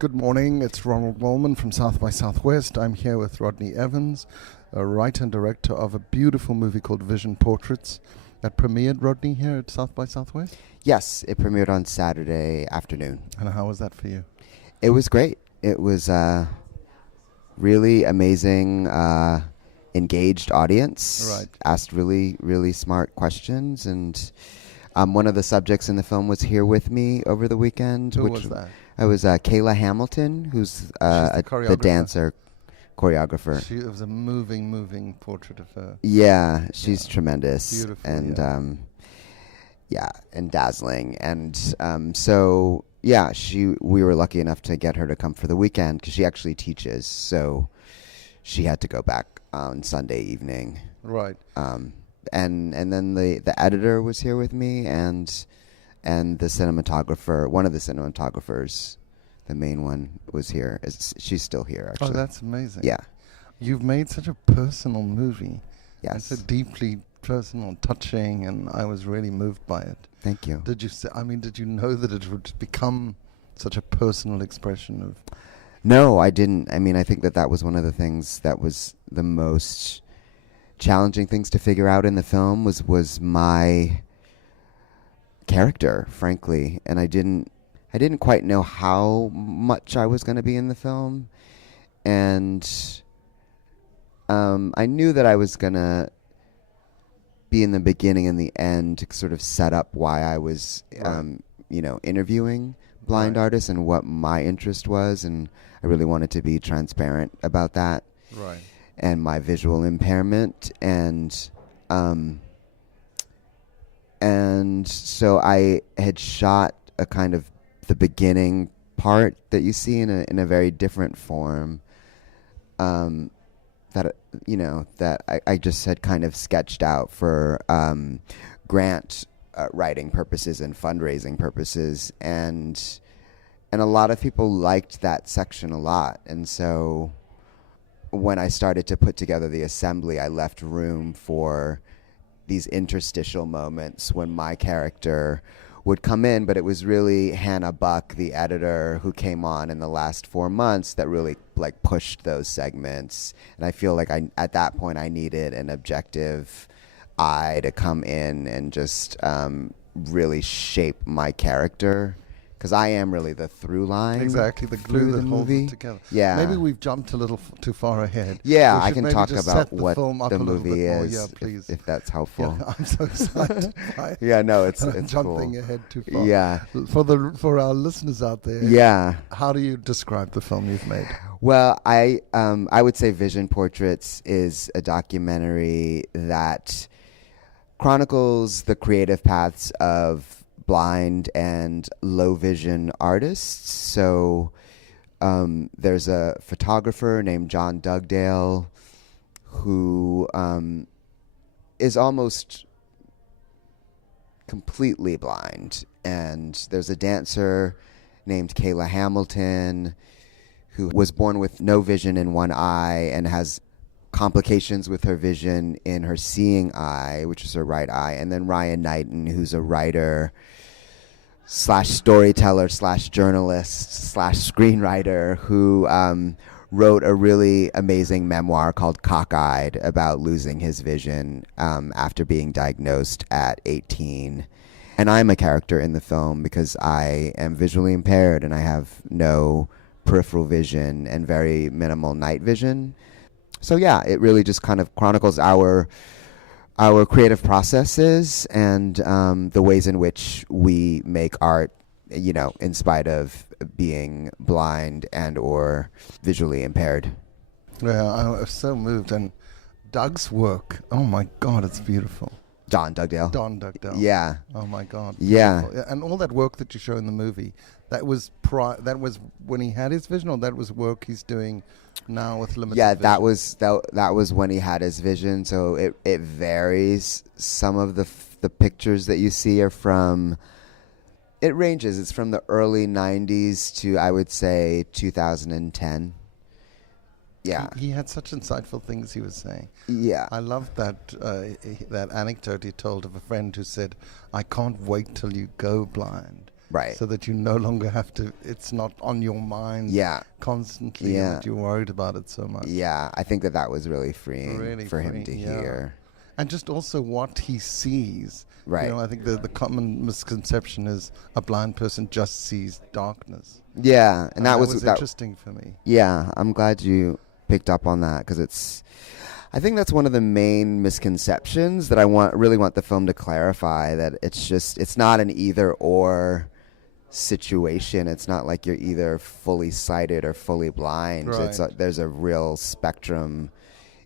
Good morning, it's Ronald Wohlman from South by Southwest. I'm here with Rodney Evans, a writer and director of a beautiful movie called Vision Portraits that premiered, Rodney, here at South by Southwest. Yes, it premiered on Saturday afternoon. And how was that for you? It was great. It was a really amazing, engaged audience. Right. Asked really, really smart questions. And one of the subjects in the film was here with me over the weekend. Who was that? I was Kayla Hamilton, who's the dancer, choreographer. It was a moving portrait of her. Yeah, she's tremendous. Beautiful, and and dazzling. And we were lucky enough to get her to come for the weekend because she actually teaches, so she had to go back on Sunday evening. Right. And then the editor was here with me, and the cinematographer, one of the cinematographers, the main one, was here. She's still here, actually. Oh, that's amazing. Yeah. You've made such a personal movie. Yes. It's so deeply personal, touching, and I was really moved by it. Thank you. Did you know that it would become such a personal expression of... No, I didn't. I mean, I think that was one of the things that was the most challenging things to figure out in the film was my character, frankly. And I didn't quite know how much I was going to be in the film. And I knew that I was going to be in the beginning and the end to sort of set up why I was, interviewing blind artists and what my interest was. And I really wanted to be transparent about that. Right. And my visual impairment. And so I had shot a kind of the beginning part that you see in a very different form, that I just had kind of sketched out for grant writing purposes and fundraising purposes, and a lot of people liked that section a lot. And so when I started to put together the assembly, I left room for these interstitial moments when my character would come in, but it was really Hannah Buck, the editor, who came on in the last 4 months that really pushed those segments. And I feel like at that point I needed an objective eye to come in and just really shape my character, because I am really the through line. Exactly, the glue that holds it together. Yeah. Maybe we've jumped a little too far ahead. Yeah, I can talk about what the movie is, yeah, please. if that's helpful. Yeah, I'm so excited. Yeah, no, it's jumping cool. ahead too far. Yeah. For our listeners out there. Yeah. How do you describe the film you've made? Well, I would say Vision Portraits is a documentary that chronicles the creative paths of blind and low vision artists. So there's a photographer named John Dugdale who is almost completely blind. And there's a dancer named Kayla Hamilton who was born with no vision in one eye and has complications with her vision in her seeing eye, which is her right eye. And then Ryan Knighton, who's a writer / storyteller / journalist / screenwriter, who wrote a really amazing memoir called Cockeyed about losing his vision after being diagnosed at 18. And I'm a character in the film because I am visually impaired and I have no peripheral vision and very minimal night vision. So yeah, it really just kind of chronicles our creative processes and the ways in which we make art, in spite of being blind and or visually impaired. Yeah, I was so moved. And Doug's work, oh my God, it's beautiful. Don Dugdale. Yeah. Oh my God. Yeah. Beautiful. And all that work that you show in the movie, that was when he had his vision, or that was work he's doing now with limited vision? that was when he had his vision. So it varies. Some of the pictures that you see are from, it ranges. It's from the early 90s to, I would say, 2010. Yeah. He had such insightful things he was saying. Yeah. I loved that that anecdote he told of a friend who said, "I can't wait till you go blind." Right. So that you no longer have to, it's not on your mind constantly that you're worried about it so much. Yeah, I think that was really freeing for him to hear. And just also what he sees. Right. You know, I think the common misconception is a blind person just sees darkness. Yeah, and that was interesting for me. Yeah, I'm glad you picked up on that, because I think that's one of the main misconceptions that I really want the film to clarify, that it's not an either or situation. It's not like you're either fully sighted or fully blind. Right. There's a real spectrum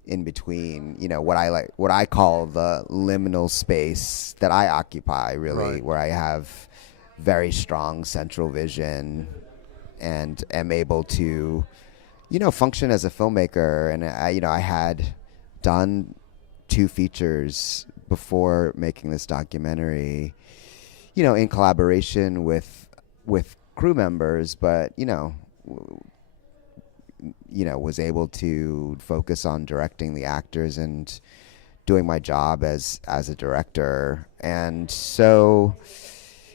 in between, you know, what I call the liminal space that I occupy, really, where I have very strong central vision and am able to, you know, function as a filmmaker. And I had done 2 features before making this documentary, you know, in collaboration with crew members, but was able to focus on directing the actors and doing my job as a director. And so,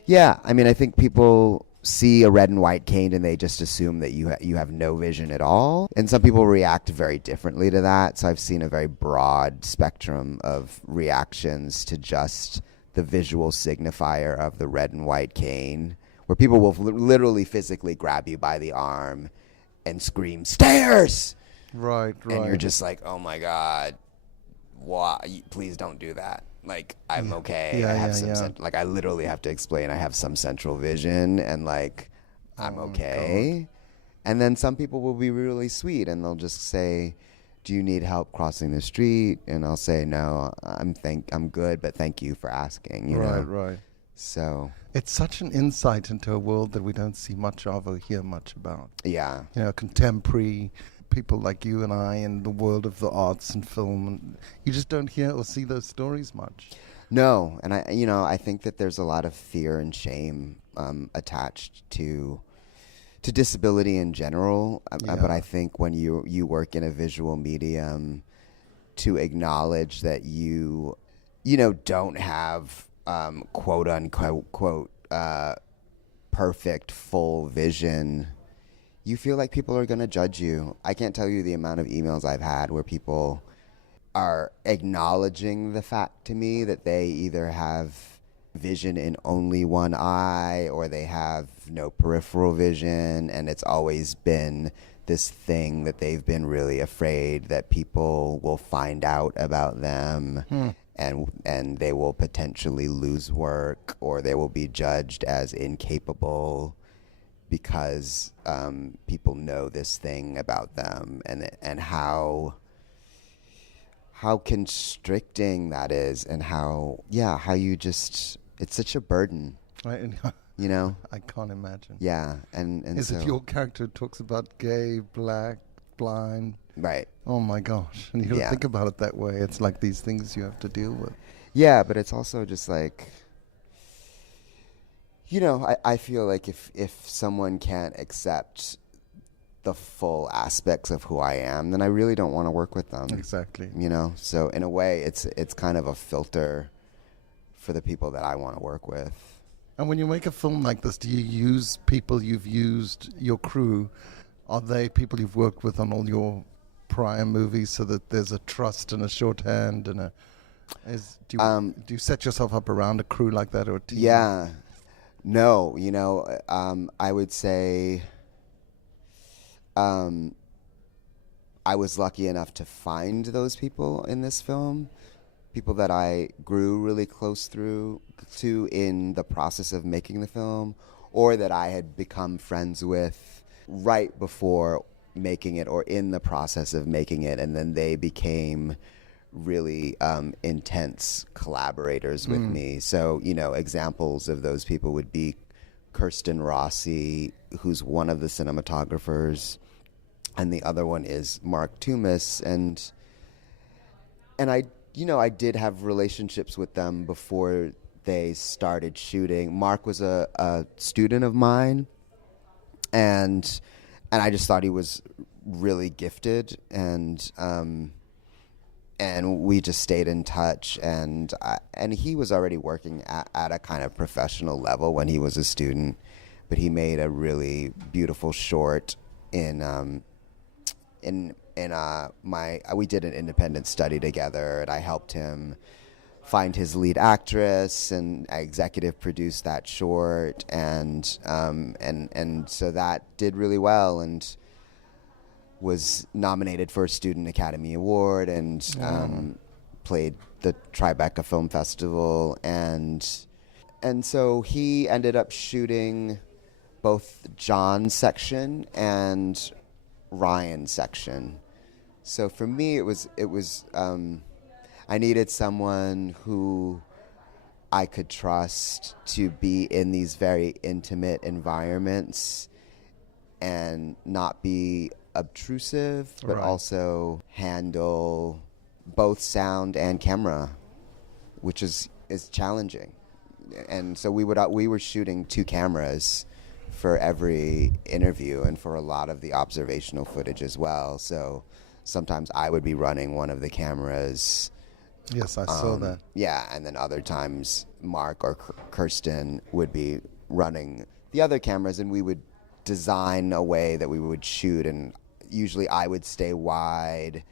yeah, I mean, I think people see a red and white cane and they just assume that you have no vision at all. And some people react very differently to that. So I've seen a very broad spectrum of reactions to just the visual signifier of the red and white cane, where people will literally physically grab you by the arm and scream, "Stairs!" Right. And you're just like, oh my God, why? Please don't do that. Like, I'm okay. I have like, I literally have to explain I have some central vision, and like, I'm okay. And then some people will be really sweet and they'll just say, "Do you need help crossing the street?" And I'll say, "No, I'm good, but thank you for asking." You know? Right. So it's such an insight into a world that we don't see much of or hear much about. Yeah. You know, contemporary people like you and I in the world of the arts and film, and you just don't hear or see those stories much. No, and I think that there's a lot of fear and shame attached to disability in general. But I think when you work in a visual medium, to acknowledge that you don't have quote unquote perfect full vision, you feel like people are going to judge you. I can't tell you the amount of emails I've had where people are acknowledging the fact to me that they either have vision in only one eye or they have no peripheral vision, and it's always been this thing that they've been really afraid that people will find out about them. And they will potentially lose work, or they will be judged as incapable because people know this thing about them, and how constricting that is, and how you just, it's such a burden. Right. You know? I can't imagine. Yeah. And as so, if your character talks about gay, black, blind. Right. Oh my gosh. And you don't think about it that way. It's like these things you have to deal with. Yeah, but it's also just like, I feel like if someone can't accept the full aspects of who I am, then I really don't want to work with them. Exactly. So in a way, it's kind of a filter for the people that I want to work with. And when you make a film like this, do you use people you've used, your crew? Are they people you've worked with on all your prior movies, so that there's a trust and a shorthand and do you set yourself up around a crew like that, or a team? Yeah. No, I would say I was lucky enough to find those people in this film, people that I grew really close to in the process of making the film, or that I had become friends with right before making it or in the process of making it, and then they became really intense collaborators with me. So, examples of those people would be Kirsten Rossi, who's one of the cinematographers, and the other one is Mark Tumis, and I did have relationships with them before they started shooting. Mark was a student of mine, and I just thought he was really gifted, and and we just stayed in touch. And he was already working at a kind of professional level when he was a student, but he made a really beautiful short we did an independent study together, and I helped him find his lead actress, and I executive produced that short, and so that did really well and was nominated for a Student Academy Award, and played the Tribeca Film Festival, and so he ended up shooting both John's section and Ryan's section. So for me, it was I needed someone who I could trust to be in these very intimate environments and not be obtrusive, but also handle both sound and camera, which is challenging. And so we were shooting 2 cameras for every interview and for a lot of the observational footage as well. So sometimes I would be running one of the cameras. Yes, I saw that. Yeah, and then other times Mark or Kirsten would be running the other cameras, and we would design a way that we would shoot, and usually I would stay wide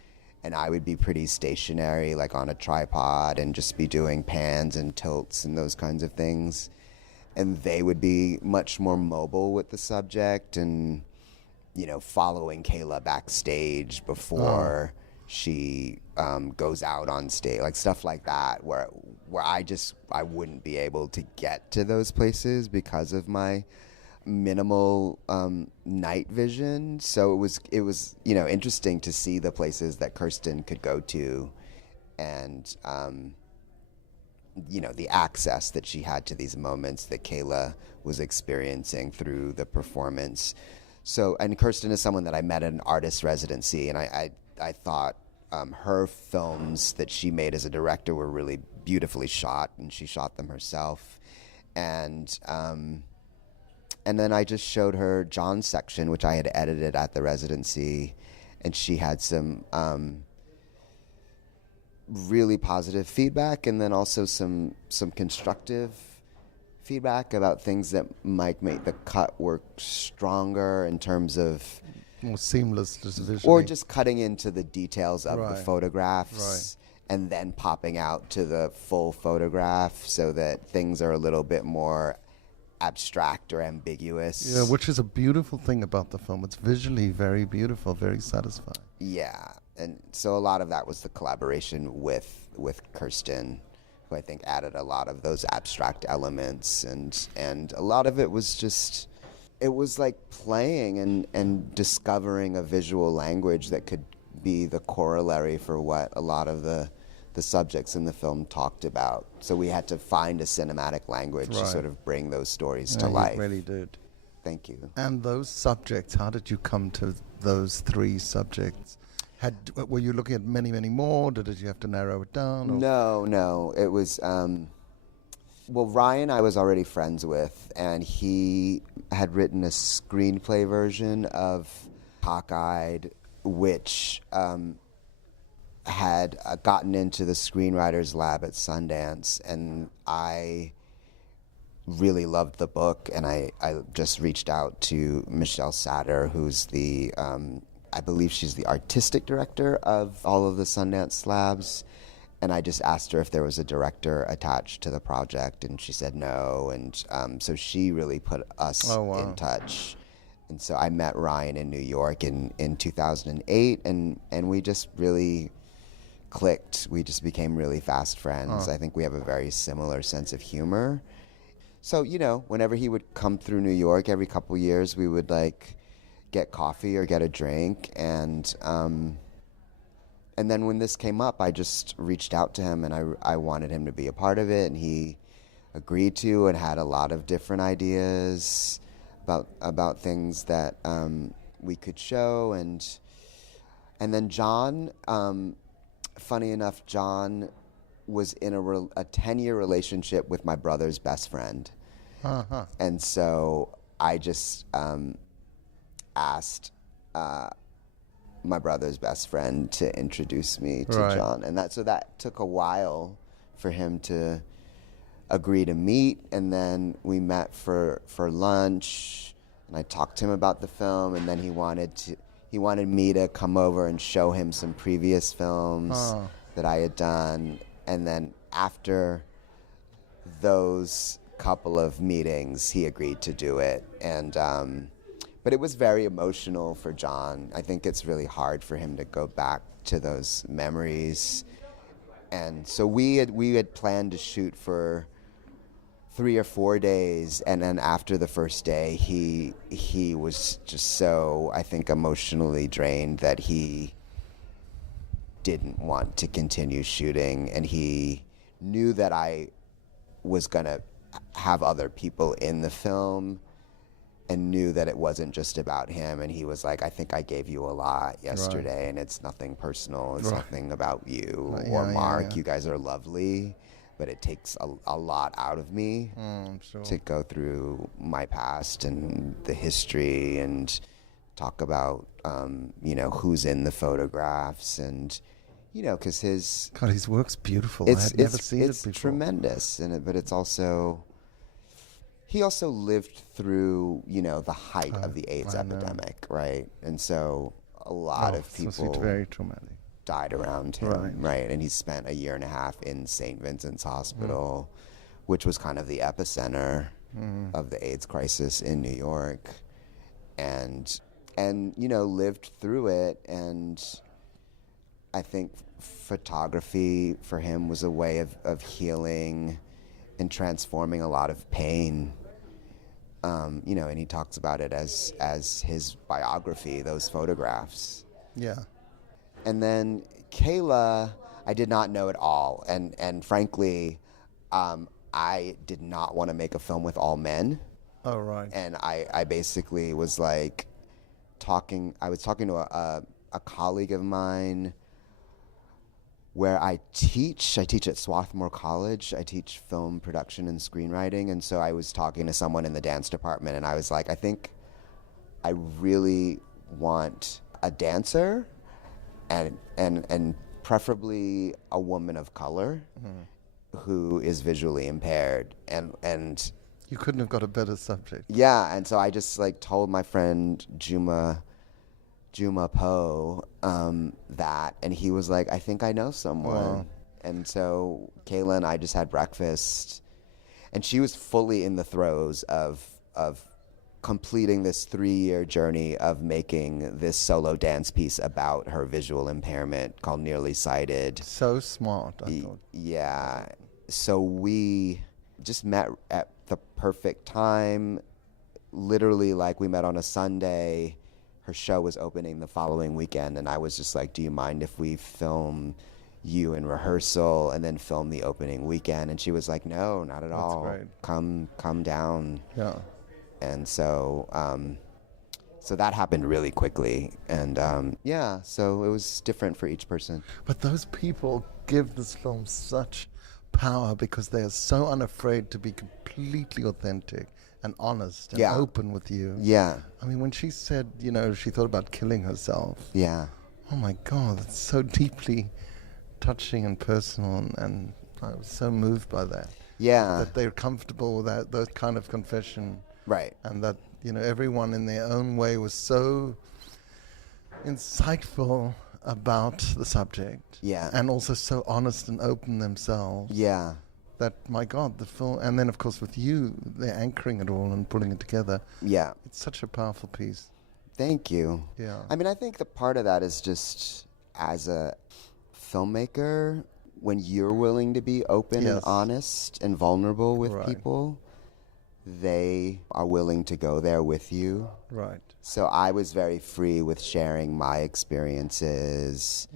and I would be pretty stationary, like on a tripod, and just be doing pans and tilts and those kinds of things. And they would be much more mobile with the subject and, following Kayla backstage before she goes out on stage, like stuff like that, where I wouldn't be able to get to those places because of my minimal night vision. So it was interesting to see the places that Kirsten could go to, and the access that she had to these moments that Kayla was experiencing through the performance. So, and Kirsten is someone that I met at an artist residency, and I thought her films that she made as a director were really beautifully shot, and she shot them herself. And then I just showed her John's section, which I had edited at the residency, and she had some really positive feedback, and then also some constructive feedback about things that might make the cut work stronger in terms of more seamless, just visually, or just cutting into the details of the photographs, right, and then popping out to the full photograph so that things are a little bit more abstract or ambiguous. Yeah, which is a beautiful thing about the film. It's visually very beautiful, very satisfying. Yeah, and so a lot of that was the collaboration with Kirsten, who I think added a lot of those abstract elements, and a lot of it was just, it was like playing and discovering a visual language that could be the corollary for what a lot of the subjects in the film talked about. So we had to find a cinematic language to sort of bring those stories to life. You really did. Thank you. And those subjects, how did you come to those 3 subjects? Were you looking at many, many more? Did you have to narrow it down? Or? No. It was, well, Ryan I was already friends with, and he had written a screenplay version of Cockeyed, which had gotten into the screenwriters lab at Sundance, and I really loved the book, and I just reached out to Michelle Satter, who's the I believe she's the artistic director of all of the Sundance labs, and I just asked her if there was a director attached to the project, and she said no, and so she really put us in touch. And so I met Ryan in New York in 2008, and we just really clicked. We just became really fast friends. I think we have a very similar sense of humor. So, whenever he would come through New York every couple years, we would get coffee or get a drink, and then when this came up, I just reached out to him, and I wanted him to be a part of it, and he agreed to, and had a lot of different ideas about things that we could show, and then John, funny enough, John was in a 10-year relationship with my brother's best friend, and so I just asked my brother's best friend to introduce me to Right. John. And that took a while for him to agree to meet. And then we met for lunch, and I talked to him about the film, and then he wanted me to come over and show him some previous films that I had done. And then after those couple of meetings, he agreed to do it. And but it was very emotional for John. I think it's really hard for him to go back to those memories. And so we had planned to shoot for 3 or 4 days, and then after the first day, he was just so, I think, emotionally drained that he didn't want to continue shooting, and he knew that I was gonna have other people in the film, and knew that it wasn't just about him. And he was like, I think I gave you a lot yesterday, and it's nothing personal. It's nothing about you or Mark. You guys are lovely, but it takes a lot out of me to go through my past and the history and talk about, who's in the photographs. And, because his work's beautiful. I had never seen it before. It's tremendous, but it's also... He also lived through, the height of the AIDS epidemic, right? And so a lot of people very traumatic. died around him, right? And he spent 1.5 years in St. Vincent's Hospital, which was kind of the epicenter of the AIDS crisis in New York, and lived through it. And I think photography for him was a way of healing and transforming a lot of pain, and he talks about it as his biography, those photographs. Yeah. And then Kayla, I did not know at all, and frankly, I did not want to make a film with all men. Oh, right. And I basically was like I was talking to a colleague of mine where I teach at Swarthmore College. I teach film production and screenwriting. And so I was talking to someone in the dance department, and I was like, I think I really want a dancer and preferably a woman of color who is visually impaired. And you couldn't have got a better subject. Yeah, and so I just told my friend Juma Poe that, and he was like, I think I know someone. Wow. And so Kayla and I just had breakfast, and she was fully in the throes of completing this 3-year journey of making this solo dance piece about her visual impairment called Nearly Sighted. So smart, I thought. Yeah. So we just met at the perfect time. Literally, we met on a Sunday. Her show was opening the following weekend, and I was just like, do you mind if we film you in rehearsal and then film the opening weekend? And she was like, no, not at all. Great. Come down. Yeah. And so so that happened really quickly. And so it was different for each person. But those people give this film such power because they are so unafraid to be completely authentic and honest and open with you. Yeah. I mean, when she said, she thought about killing herself. Yeah. Oh my God, that's so deeply touching and personal, and I was so moved by that. Yeah. That they're comfortable with that kind of confession. Right. And that, everyone in their own way was so insightful about the subject. Yeah. And also so honest and open themselves. Yeah. That, my God, the film, and then of course with you, they're anchoring it all and pulling it together. Yeah. It's such a powerful piece. Thank you. Yeah. I mean, I think the part of that is just as a filmmaker, when you're willing to be open and honest and vulnerable with people, they are willing to go there with you. Right. So I was very free with sharing my experiences,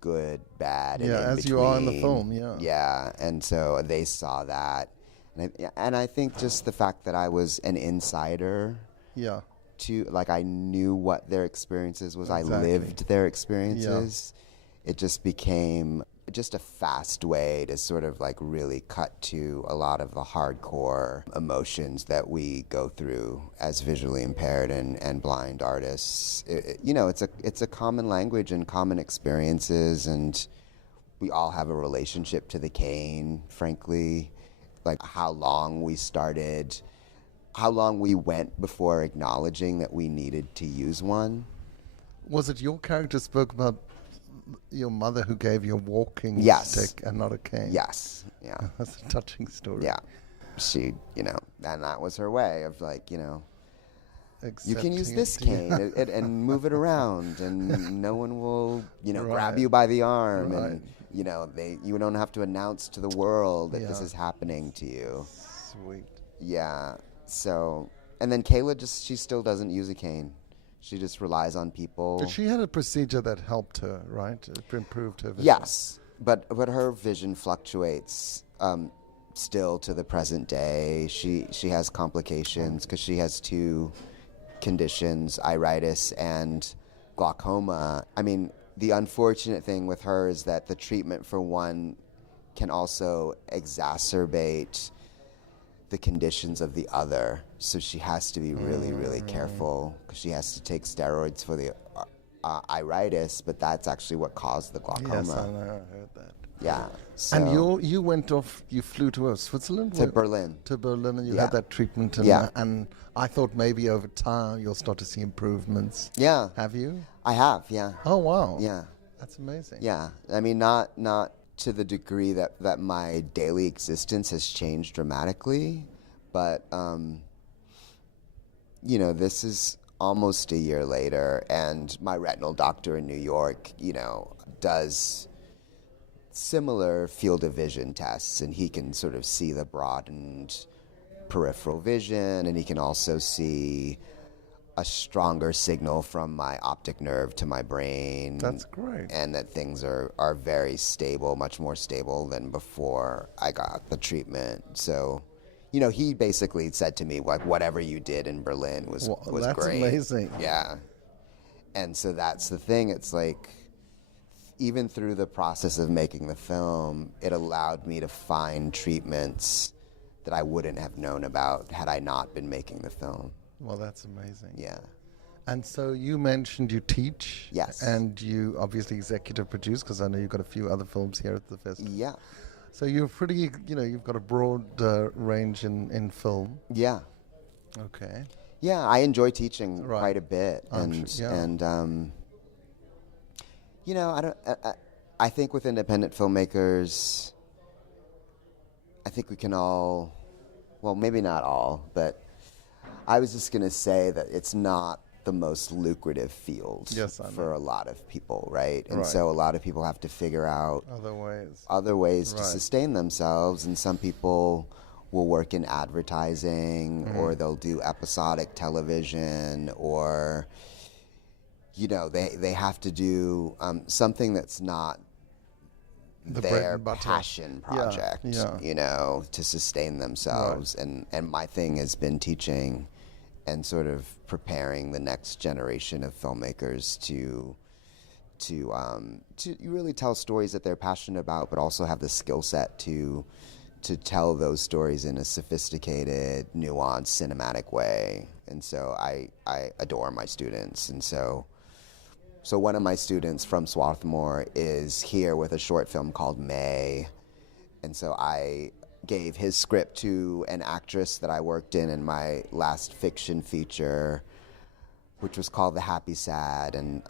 good, bad, and in as between. you are in the film, Yeah, and so they saw that. And I think just the fact that I was an insider, I knew what their experiences was, I lived their experiences, it just became just a fast way to sort of like really cut to a lot of the hardcore emotions that we go through as visually impaired and blind artists. It's a common language and common experiences, and we all have a relationship to the cane, frankly. Like how long we went before acknowledging that we needed to use one. Was it your character spoke about your mother who gave you a walking stick and not a cane? Yes. Yeah. That's a touching story. Yeah. She, and that was her way of like, you can use this cane and move it around, and no one will, grab you by the arm, and you don't have to announce to the world that this is happening to you. Sweet. Yeah. So, and then Kayla she still doesn't use a cane. She just relies on people. But she had a procedure that helped her, right? It improved her vision. Yes, but her vision fluctuates still to the present day. She has complications because she has 2 conditions, iritis and glaucoma. I mean, the unfortunate thing with her is that the treatment for one can also exacerbate the conditions of the other. So she has to be really, really careful because she has to take steroids for the iritis, but that's actually what caused the glaucoma. Yes, I know, I heard that. Yeah. So And you went off, you flew to Switzerland? to Berlin. To Berlin, and you had that treatment. And I thought maybe over time you'll start to see improvements. Yeah. Have you? I have, yeah. Oh, wow. Yeah. That's amazing. Yeah. I mean, not to the degree that my daily existence has changed dramatically, but, this is almost a year later, and my retinal doctor in New York, does similar field of vision tests, and he can sort of see the broadened peripheral vision, and he can also see a stronger signal from my optic nerve to my brain. That's great. And that things are very stable, much more stable than before I got the treatment. So, he basically said to me, like, whatever you did in Berlin was that's great. That's amazing. Yeah. And so that's the thing. It's like, even through the process of making the film, it allowed me to find treatments that I wouldn't have known about had I not been making the film. Well, that's amazing. Yeah. And so you mentioned you teach. Yes. And you obviously executive produce, because I know you've got a few other films here at the festival. Yeah. So you're pretty, you've got a broad range in film. Yeah. Okay. Yeah, I enjoy teaching quite a bit. I think with independent filmmakers, I think we can all, well, maybe not all, but I was just going to say that it's not the most lucrative field for a lot of people, right? And so a lot of people have to figure out other ways to sustain themselves, and some people will work in advertising, or they'll do episodic television, or they have to do something that's not their passion project, to sustain themselves. Right. And my thing has been teaching and sort of preparing the next generation of filmmakers to really tell stories that they're passionate about, but also have the skill set to tell those stories in a sophisticated, nuanced, cinematic way. And so I adore my students. And so one of my students from Swarthmore is here with a short film called May. And so I gave his script to an actress that I worked in my last fiction feature, which was called The Happy Sad. And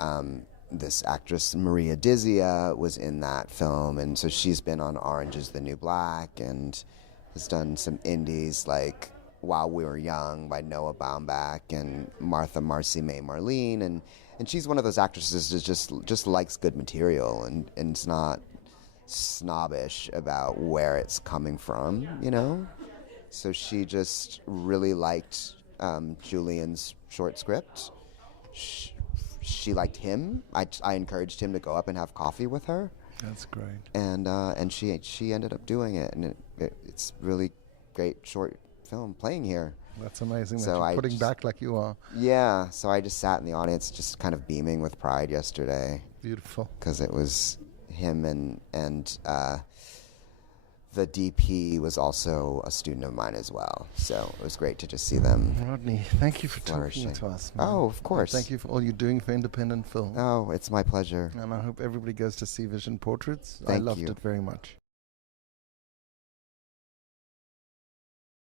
this actress, Maria Dizia, was in that film. And so she's been on Orange is the New Black and has done some indies like While We Were Young by Noah Baumbach and Martha Marcy May Marlene. And she's one of those actresses that just likes good material and it's not snobbish about where it's coming from, So she just really liked Julian's short script. She liked him. I encouraged him to go up and have coffee with her. That's great. And she ended up doing it, and it's really great short film playing here. That's amazing. So that you're putting back like you are. Yeah. So I just sat in the audience, just kind of beaming with pride yesterday. Beautiful. Because it was him and the DP was also a student of mine as well. So it was great to just see them. Rodney, thank you for flourishing. talking to us, man. Oh, of course. And thank you for all you're doing for independent film. Oh, it's my pleasure. And I hope everybody goes to see Vision Portraits. I Thank loved you. it very much.